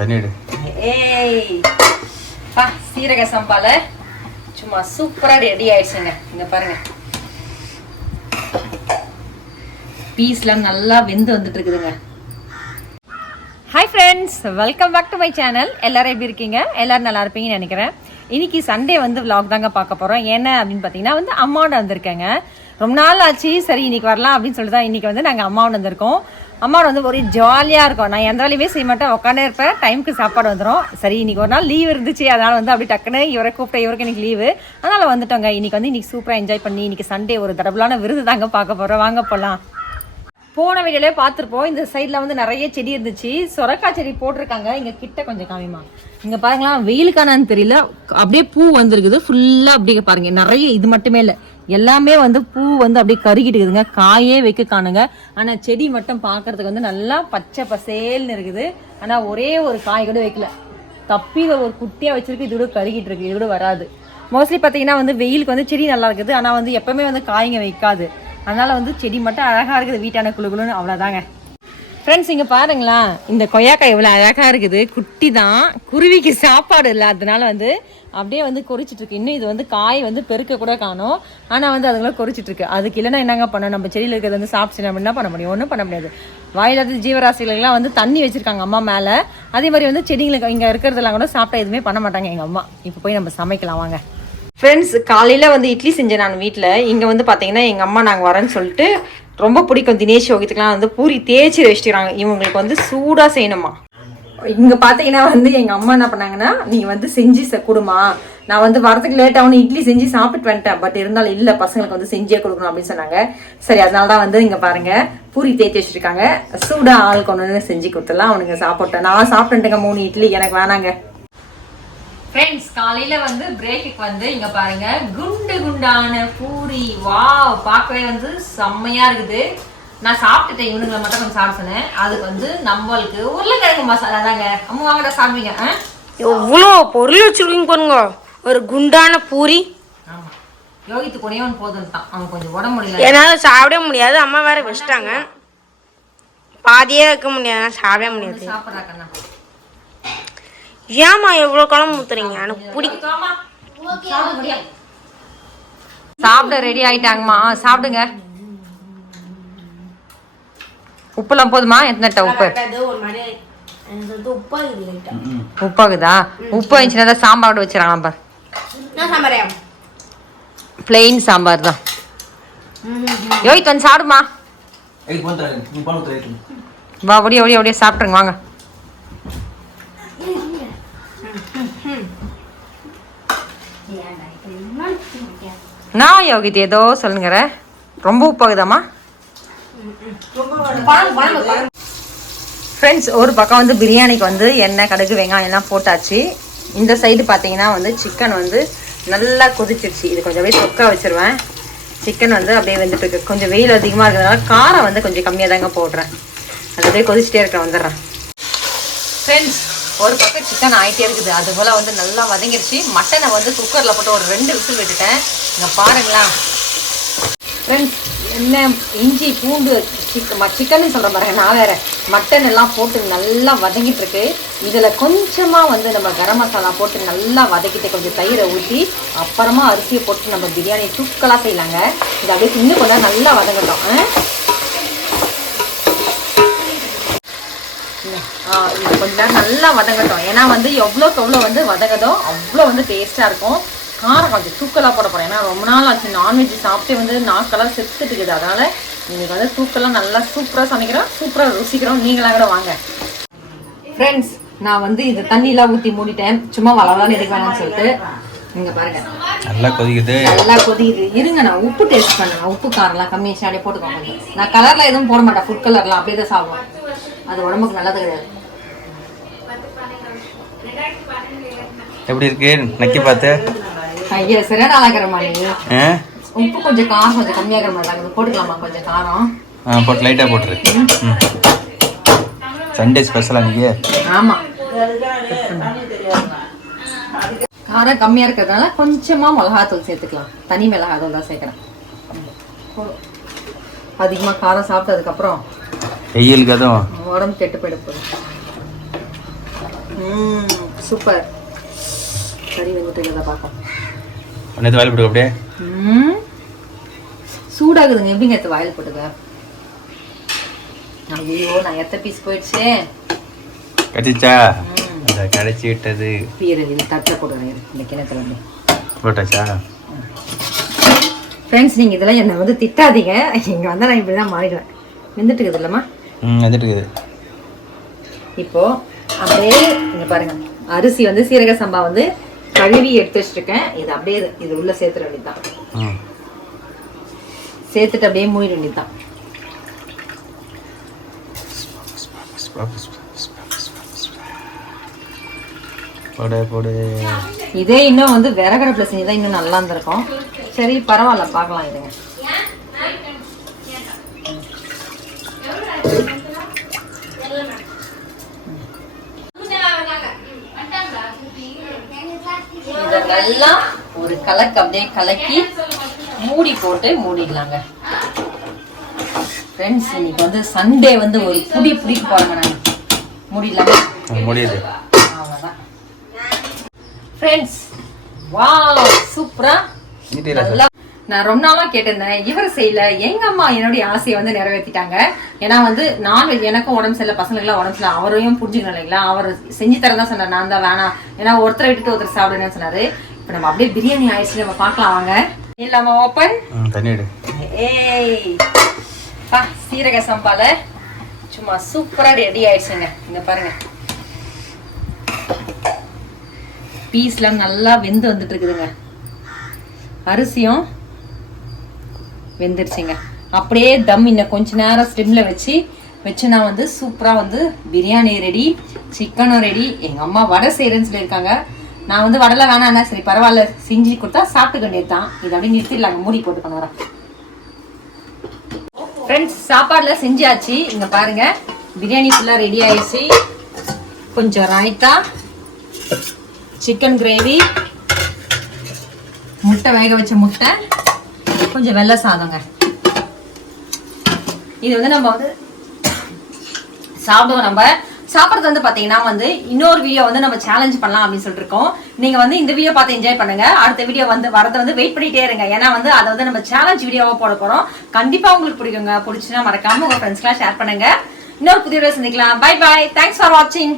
தண்ணி எடு. ஏய் பா, சீரக சம்பால சும்மா சூப்பரா ரெடி ஆயிடுச்சுங்க. இங்க பாருங்க, பீஸ்லாம் நல்லா வெந்து வந்துட்டு இருக்குதுங்க. Hi friends, welcome back to my channel. எல்லாரும் எப்படி இருக்கீங்க? எல்லாரும் நல்லா இருப்பீங்கன்னு நினைக்கிறேன். இன்னைக்கு சண்டே வந்து vlog தாங்க பார்க்க போகிறோம். என்ன அப்படின்னு பார்த்தீங்கன்னா வந்து அம்மாவோட வந்திருக்கேங்க. ரொம்ப நாள் ஆச்சு, சரி இன்னைக்கு வரலாம் அப்படின்னு சொல்லிட்டு தான் இன்னைக்கு வந்து நாங்கள் அம்மாவோட வந்திருக்கோம். அம்மாவோட வந்து ஒரே ஜாலியாக இருக்கும். நான் எந்த வேலையுமே செய்ய மாட்டேன், உட்காந்தே இருப்பேன். டைமுக்கு சாப்பாடு வந்துடும். சரி இன்னைக்கு ஒரு நாள் லீவ் இருந்துச்சு, அதனால் வந்து அப்படி டக்குன்னு இவரை கூப்பிட்ட, இவருக்கு இன்னைக்கு லீவு, அதனால் வந்துட்டோங்க. இன்னைக்கு சூப்பராக என்ஜாய் பண்ணி இன்னைக்கு சண்டே ஒரு தடபுலான விருது தாங்க பார்க்க போகிறோம். வாங்க போகலாம். போன வீடியோலே பார்த்துருப்போம். இந்த சைடில் வந்து நிறைய செடி இருந்துச்சு. சொரக்காய் செடி போட்டிருக்காங்க. இங்கே கிட்ட கொஞ்சம் காமிமா. இங்கே பாருங்களா, வெயிலுக்கானு தெரியல, அப்படியே பூ வந்துருக்குது ஃபுல்லாக. அப்படியே பாருங்க, நிறைய இது மட்டுமே இல்லை, எல்லாமே வந்து பூ வந்து அப்படியே கருகிட்டு இருக்குதுங்க. காயே வைக்க காணுங்க. ஆனால் செடி மட்டும் பார்க்கறதுக்கு வந்து நல்லா பச்சை பசேல்னு இருக்குது. ஆனால் ஒரே ஒரு காய் கூட வைக்கல. தப்பியில் ஒரு குட்டியாக வச்சிருக்கு, இது கூட கருகிட்டு இருக்கு, இது கூட வராது. மோஸ்ட்லி பார்த்தீங்கன்னா வந்து வெயிலுக்கு வந்து செடி நல்லா இருக்குது, ஆனால் வந்து எப்பவுமே வந்து காய்ங்க வைக்காது. அதனால் வந்து செடி மட்டும் அழகாக இருக்குது, வீட்டான குழுக்குழுன்னு. அவ்வளோதாங்க ஃப்ரெண்ட்ஸ். இங்கே பாருங்களா, இந்த கொய்யாக்காய் எவ்வளோ அழகாக இருக்குது. குட்டி தான், குருவிக்கு சாப்பாடு இல்லை, அதனால வந்து அப்படியே வந்து கொறிச்சிட்ருக்கு. இன்னும் இது வந்து காய் வந்து பெருக்க கூட காணும், ஆனால் வந்து அதுங்களை கொறிச்சிட்ருக்கு. அதுக்கு இல்லைன்னா என்னங்க பண்ணோம், நம்ம செடியில் இருக்கிறது வந்து சாப்பிட்டு நம்ம என்ன பண்ண முடியும்? ஒன்றும் பண்ண முடியாது. வாயிலாத ஜீவராசிகளுக்கெல்லாம் வந்து தண்ணி வச்சுருக்காங்க அம்மா மேலே. அதே மாதிரி வந்து செடிங்களுக்கு இங்கே இருக்கிறதெல்லாம் கூட சாப்பிட்டா எதுவுமே பண்ண மாட்டாங்க எங்கள் அம்மா. இப்போ போய் நம்ம சமைக்கலாம் வாங்க ஃப்ரெண்ட்ஸ். காலையில் வந்து இட்லி செஞ்சேன் நான் வீட்டில். இங்கே வந்து பார்த்தீங்கன்னா எங்கள் அம்மா நாங்கள் வரேன்னு சொல்லிட்டு, ரொம்ப பிடிக்கும் தினேஷ் யோகித்துக்கெலாம் வந்து பூரி தேய்ச்சி வச்சுக்கிறாங்க. இவங்களுக்கு வந்து சூடாக செய்யணுமா. இங்கே பார்த்தீங்கன்னா வந்து எங்கள் அம்மா என்ன பண்ணாங்கன்னா, நீங்கள் வந்து செஞ்சு கொடுமா, நான் வந்து வரதுக்கு லேட் ஆகணும், இட்லி செஞ்சு சாப்பிட்டு வந்துட்டேன், பட் இருந்தாலும் இல்லை பசங்களுக்கு வந்து செஞ்சே கொடுக்கணும் அப்படின்னு சொன்னாங்க. சரி அதனால தான் வந்து இங்கே பாருங்கள் பூரி தேய்ச்சி வச்சுருக்காங்க. சூடாக ஆளுக்கு ஒன்று செஞ்சு கொடுத்துடலாம். அவனுங்க சாப்பிட்டேன், நான் சாப்பிட்டுட்டுங்க 3 இட்லி, எனக்கு வேணாங்க. ஃப்ரெண்ட்ஸ், காலையில வந்து பிரேக்குக்கு வந்து இங்க பாருங்க, குண்டு குண்டான பூரி. வாவ், பார்க்கவே வந்து செம்மையா இருக்குது. நான் சாப்பிட்டுட்டேன், இவனுங்களை மட்டும் கொஞ்சம் சாப்பிட சொன்னேன். அதுக்கு வந்து நம்மளுக்கு உருளைக்கிழங்கு மசாலா தாங்க. அம்மா வாங்கடா சாப்பிடுவீங்க. எவ்வளோ பொருள் வச்சிருக்கீங்க பாருங்க, ஒரு குண்டான பூரி. ஆமா, யோகித்து கொண்டே ஒன்று போதும் தான், அவன் கொஞ்சம் உடம்பு முடியல, என்னால சாப்பிட முடியாது. அம்மா வேற வச்சிட்டாங்க, பாதியே வைக்க முடியாது, சாப்பிட முடியாது. சாப்பிட்றா கண்ணா. ஏமா எவ்வளவு குழம்பு ஊத்துறீங்க? எனக்கு பிடிக்கும். சாப்பிட ரெடி ஆயிட்டாங்கம்மா, சாப்பிடுங்க. உப்புலாம் போதுமா? எத்தனை உப்பு? உப்பாகுதா? உப்பு ஆயிடுச்சுன்னா சாம்பாரோட வச்சிடலாம் பாரு. பிளெயின் சாம்பார் தான். யோகித் வந்து சாப்பிடுமா. வா, ஒடிய சாப்பிட்ருங்க வாங்க. நான் யோகித் ஏதோ சொல்லுங்கிற, ரொம்ப உப்பாகுதாம்மா. ஃப்ரெண்ட்ஸ், ஒரு பக்கம் வந்து பிரியாணிக்கு வந்து எண்ணெய், கடுகு, வெங்காயம் எல்லாம் போட்டாச்சு. இந்த சைடு பார்த்தீங்கன்னா வந்து சிக்கன் வந்து நல்லா கொதிச்சிருச்சு. இது கொஞ்சம் அப்படியே தொக்கா வச்சுருவேன். சிக்கன் வந்து அப்படியே வந்துட்டு இருக்கு. கொஞ்சம் வெயில் அதிகமாக இருக்கிறதுனால காரம் வந்து கொஞ்சம் கம்மியாக தாங்க போடுறேன். அது அப்படியே கொதிச்சுட்டே இருக்க வந்துடுறேன். ஃப்ரெண்ட்ஸ், ஒரு பக்கம் சிக்கன் ஆகிட்டே இருக்குது, அது போல் வந்து நல்லா வதங்கிருச்சு. மட்டனை வந்து குக்கரில் போட்டு ஒரு 2 விசில் விட்டுட்டேன். இங்கே பாருங்களா ஃப்ரெண்ட்ஸ், என்ன இஞ்சி பூண்டு சிக்கன்னு சொல்கிறேன் பாருங்க, நான் வேறு மட்டன் எல்லாம் போட்டு நல்லா வதங்கிட்டு இருக்கு. இதில் கொஞ்சமாக வந்து நம்ம கரம் மசாலா போட்டு நல்லா வதக்கிட்டு கொஞ்சம் தயிரை ஊற்றி அப்புறமா அரிசியை போட்டு நம்ம பிரியாணி தூக்கலாக செய்யலாங்க. இது அப்படியே இன்னும் கொஞ்சம் நல்லா வதங்கட்டும். இது கொஞ்ச நேரம் நல்லா வதங்கட்டும். ஏன்னா வந்து எவ்வளோக்கு எவ்வளோ வந்து வதங்கதோ அவ்வளோ வந்து டேஸ்ட்டாக இருக்கும். காரம் கொஞ்சம் தூக்கலாக போட போகிறேன், ஏன்னா ரொம்ப நாள் ஆச்சு நான்வெஜ் சாப்பிட்டு வந்து நாக்கெல்லாம் செத்துட்டு இருக்குது. அதனால் இன்னைக்கு வந்து தூக்கெல்லாம் நல்லா சூப்பராக சமைக்கிறோம், சூப்பராக ருசிக்கிறோம். நீங்களாம் கூட வாங்க ஃப்ரெண்ட்ஸ். நான் வந்து இந்த தண்ணியெல்லாம் ஊற்றி மூடிட்டேன், சும்மா வளவலான்னு எடுக்க வேணாம்னு சொல்லிட்டு. நீங்கள் பாருங்க நல்லா கொதிக்குது, நல்லா கொதிக்குது. இருங்க, நான் உப்பு டேஸ்ட் பண்ணுங்க. உப்பு காரம்லாம் கம்மியாக அப்படியே போட்டுக்கோங்க. நான் கலர்லாம் எதுவும் போட மாட்டேன், ஃபுட் கலர்லாம் அப்படியே தான் சாப்பிடுவோம், அது உடம்புக்கு நல்லது கிடையாது. எப்படி இருக்கு நக்கி பார்த்து? ஐயா சரியான ஆளாக்கிற மாதிரி. உப்பு கொஞ்சம் காரம் கொஞ்சம் கம்மியாகிற மாதிரி போட்டுக்கலாமா? கொஞ்சம் காரம் போட்டு லைட்டாக போட்டுரு. சண்டே ஸ்பெஷலாக நீங்க? ஆமாம், காரம் கம்மியாக இருக்கிறதுனால கொஞ்சமாக மிளகாத்தூள் சேர்த்துக்கலாம். தனி மிளகாத்தூள் தான் சேர்க்குறேன். அதிகமாக காரம் சாப்பிட்டதுக்கப்புறம் வெயிலுக்கு அதுவும் உடம்பு கெட்டு போயிட போகுது. சூப்பர். கறி வந்துட்டு இருக்கதை பார்ப்போம். நேற்று வாயில் போட்டு அப்படியே சூடாகுதுங்க. எப்படிங்க எடுத்து வாயில் போட்டுக்க? ஐயோ, நான் எத்த பீஸ் போயிடுச்சு. கடிச்சா கடைச்சி விட்டது. இது தட்டை போடுறேன் இந்த கிணத்துல வந்து போட்டாச்சா? ஃப்ரெண்ட்ஸ், நீங்கள் இதெல்லாம் என்னை வந்து திட்டாதீங்க. இங்கே வந்தால் நான் இப்படி தான் மாறிடுவேன். வெந்துட்டு இருக்குது இல்லைம்மா? வந்துட்டு இருக்குது. இப்போ அப்படியே இங்கே பாருங்க, அரிசி வந்து சீரக சம்பா வந்து கழுவி எடுத்து வச்சுருக்கேன். இது அப்படியே இது உள்ள சேர்த்துட வேண்டியதுதான். சேர்த்துட்டு அப்படியே மூடிட வேண்டியதுதான். போடு. இதே இன்னும் வந்து விறகடுப்புல செஞ்சுதான் இன்னும் நல்லா இருந்திருக்கும். சரி, பரவாயில்ல, பார்க்கலாம். இதுங்க இதெல்லாம் ஒரு கலக்கு அப்படியே கலக்கி மூடி போட்டு மூடிடலாங்க. ஃப்ரெண்ட்ஸ், இன்னைக்கு வந்து சண்டே வந்து ஒரு புடி போறாங்க. நான் மூடிடலாங்க. முடியுது. அவ்வளோதான் ஃப்ரெண்ட்ஸ். வாவ், சூப்பரா. நான் ரொம்ப நாளா கேட்டிருந்தேன், இவர் செய்யல. எங்க அம்மா என்னுடைய ஆசையை வந்து நிறைவேற்றிட்டாங்க. ஏன்னா வந்து நான்வெஜ் எனக்கும் உடம்பு சரியில்லை, பசங்களுக்குலாம் உடம்பு சரியில்லை. அவரையும் புரிஞ்சுக்கணும் இல்லைங்களா? அவர் செஞ்சு தரதான் சொன்னார். நான் தான் வேணாம், ஏன்னா ஒருத்தரை விட்டுட்டு ஒருத்தர் சாப்பிடுன்னு சொன்னாரு. இப்போ நம்ம அப்படியே பிரியாணி ஆயிடுச்சு, நம்ம பார்க்கலாம் வாங்க. இல்லாம ஓப்பன் தண்ணிடு. ஏய் பா, சீரக சம்பால சும்மா சூப்பரா ரெடி ஆயிடுச்சுங்க. இங்க பாருங்க, பீஸ்லாம் நல்லா வெந்து வந்துட்டு இருக்குதுங்க. அரிசியும் வெந்துருச்சுங்க. அப்படியே தம் இன்னும் கொஞ்ச நேரம் ஸ்டிம்ல வச்சுனா வந்து சூப்பரா வந்து பிரியாணி ரெடி, சிக்கனும் ரெடி. எங்க அம்மா வடை செய்யறேன்னு சொல்லியிருக்காங்க. நான் வந்து வடைலாம் வேணாம், சரி பரவாயில்ல, செஞ்சு கொடுத்தா சாப்பிட்டுக்க வேண்டியதுதான். இது அப்படியே நிறுத்திடலாங்க, மூடி போட்டு பண்ண வரேன். ஃப்ரெண்ட்ஸ், சாப்பாடுல செஞ்சாச்சு. இங்க பாருங்க, பிரியாணி ஃபுல்லா ரெடி ஆயிடுச்சு. கொஞ்சம் ராய்த்தா, சிக்கன் கிரேவி, முட்டை வேக வச்ச முட்டை, கொஞ்சம் வெள்ளை சாதங்க. இது வந்து நம்ம வந்து சாப்பிடுவோம். நம்ம சாப்பிட்றது வந்து பாத்தீங்கன்னா வந்து இன்னொரு வீடியோ வந்து நம்ம சேலஞ்ச் பண்ணலாம் அப்படின்னு சொல்லிட்டு இருக்கோம். நீங்க வந்து இந்த வீடியோ பார்த்து என்ஜாய் பண்ணுங்க. அடுத்த வீடியோ வந்து வரதை வந்து வெயிட் பண்ணிட்டே இருங்க. ஏன்னா வந்து அதை வந்து நம்ம சேலஞ்ச் வீடியோவா போட போறோம். கண்டிப்பா உங்களுக்கு பிடிக்குங்க. பிடிச்சுன்னா மறக்காம உங்க ஃப்ரெண்ட்ஸ்லாம் ஷேர் பண்ணுங்க. இன்னொரு புதிய வீடியோ சந்திக்கலாம். Bye bye. தேங்க்ஸ் ஃபார் வாட்சிங்.